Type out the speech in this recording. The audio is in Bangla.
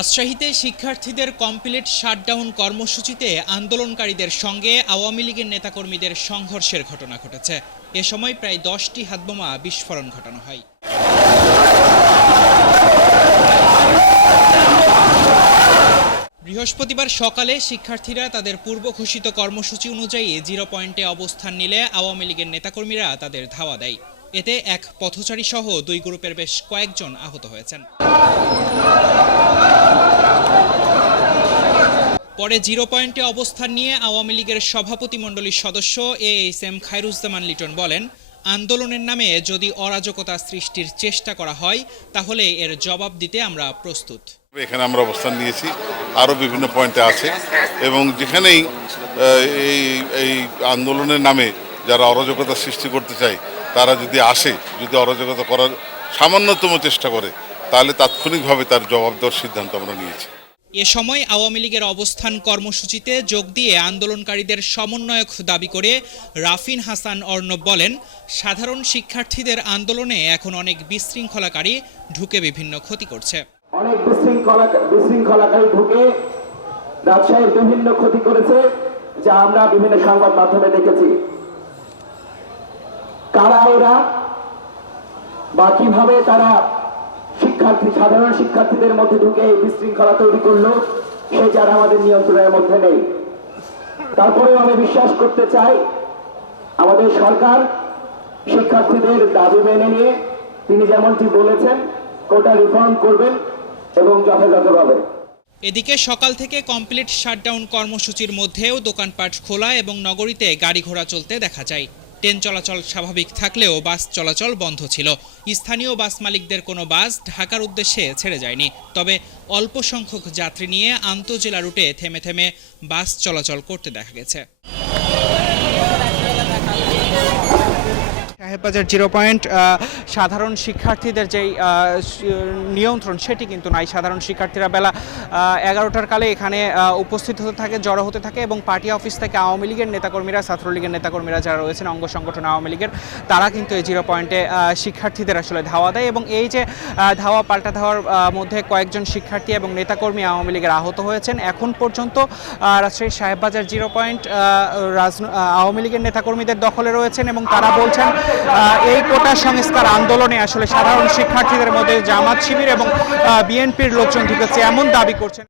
রাজশাহীতে শিক্ষার্থীদের কমপ্লিট শাটডাউন কর্মসূচিতে আন্দোলনকারীদের সঙ্গে আওয়ামী লীগের নেতাকর্মীদের সংঘর্ষের ঘটনা ঘটেছে। এ সময় প্রায় দশটি হাতবোমা বিস্ফোরণ ঘটানো হয়। বৃহস্পতিবার সকালে শিক্ষার্থীরা তাদের পূর্ব ঘোষিত কর্মসূচি অনুযায়ী জিরো পয়েন্টে অবস্থান নিলে আওয়ামী লীগের নেতাকর্মীরা তাদের ধাওয়া দেয়। এতে এক পথচারী সহ দুই গ্রুপের বেশ কয়েকজন আহত হয়েছেন। পরে জিরো পয়েন্টে অবস্থান নিয়ে আওয়ামী লীগের সভাপতি মণ্ডলীর সদস্য A H M Khairuzzaman Liton বলেন, আন্দোলনের নামে যদি অরাজকতা সৃষ্টির চেষ্টা করা হয়, তাহলে এর জবাব দিতে আমরা প্রস্তুত। এখানে আমরা অবস্থান নিয়েছি, আরও বিভিন্ন পয়েন্টে আছে এবং যেখানেই এই এই আন্দোলনের নামে যারা অরাজকতা সৃষ্টি করতে চায় তারা যদি আসে যদি অরাজকতা করার সামান্যতম চেষ্টা করে তাহলে তাৎক্ষণিকভাবে তার জবাব দেওয়ার সিদ্ধান্ত আমরা নিয়েছি। এ সময় আওয়ামী লীগের অবস্থান কর্মসূচিতে যোগ দিয়ে আন্দোলনকারীদের সমন্বয়ক দাবি করে রাফিন হাসান অর্ণব বলেন সাধারণ শিক্ষার্থীদের আন্দোলনে এখন অনেক বিশৃঙ্খলাকারী ঢুকে বিভিন্ন ক্ষতি করছে। অনেক বিশৃঙ্খলা বিশৃঙ্খলাকারী ঢুকে রাজশাহীর বিভিন্ন ক্ষতি করেছে যা আমরা বিভিন্ন সংবাদ মাধ্যমে দেখেছি। কারা এরা বা কীভাবে তারা শিক্ষার্থী, সাধারণ শিক্ষার্থীদের মধ্যে ঢুকে এই বিশৃঙ্খলা তৈরি করল, সে যারা আমাদের নিয়ন্ত্রণের মধ্যে নেই। তারপরেও আমি বিশ্বাস করতে চাই, আমাদের সরকার শিক্ষার্থীদের দাবি মেনে নিয়ে তিনি যেমনটি বলেছেন, কোটা রিফর্ম করবেন এবং যথাযথভাবে। এদিকে সকাল থেকে কমপ্লিট শাটডাউন কর্মসূচির মধ্যেও দোকানপাট খোলা এবং নগরীতে গাড়ি ঘোড়া চলতে দেখা যায়। ট্রেন চলাচল স্বাভাবিক থাকলেও বাস চলাচল বন্ধ ছিল। স্থানীয় বাস মালিকদের কোনো বাস ঢাকার উদ্দেশ্যে ছেড়ে যায়নি। তবে অল্প সংখ্যক যাত্রী নিয়ে আন্তজেলা রুটে থেমে থেমে বাস চলাচল করতে দেখা গেছে। সাহেববাজার জিরো পয়েন্ট সাধারণ শিক্ষার্থীদের যেই নিয়ন্ত্রণ সেটি কিন্তু নাই। সাধারণ শিক্ষার্থীরা বেলা এগারোটার কালে এখানে উপস্থিত হতে থাকে, জড়ো হতে থাকে এবং পার্টি অফিস থেকে আওয়ামী লীগের নেতাকর্মীরা, ছাত্রলীগের নেতাকর্মীরা যারা রয়েছেন, অঙ্গ সংগঠন আওয়ামী লীগের, তারা কিন্তু এই জিরো পয়েন্টে শিক্ষার্থীদের আসলে ধাওয়া দেয় এবং এই যে ধাওয়া, পাল্টা ধাওয়ার মধ্যে কয়েকজন শিক্ষার্থী এবং নেতাকর্মী আওয়ামী লীগের আহত হয়েছেন। এখন পর্যন্ত রাজশাহী সাহেববাজার জিরো পয়েন্ট আওয়ামী লীগের নেতাকর্মীদের দখলে রয়েছেন এবং তারা বলছেন এই কোটা সংস্কার আন্দোলনে আসলে সাধারণ শিক্ষার্থীদের মধ্যে জামাত শিবির এবং বিএনপির লোকজন ঢুকেছে, এমন দাবি করছেন।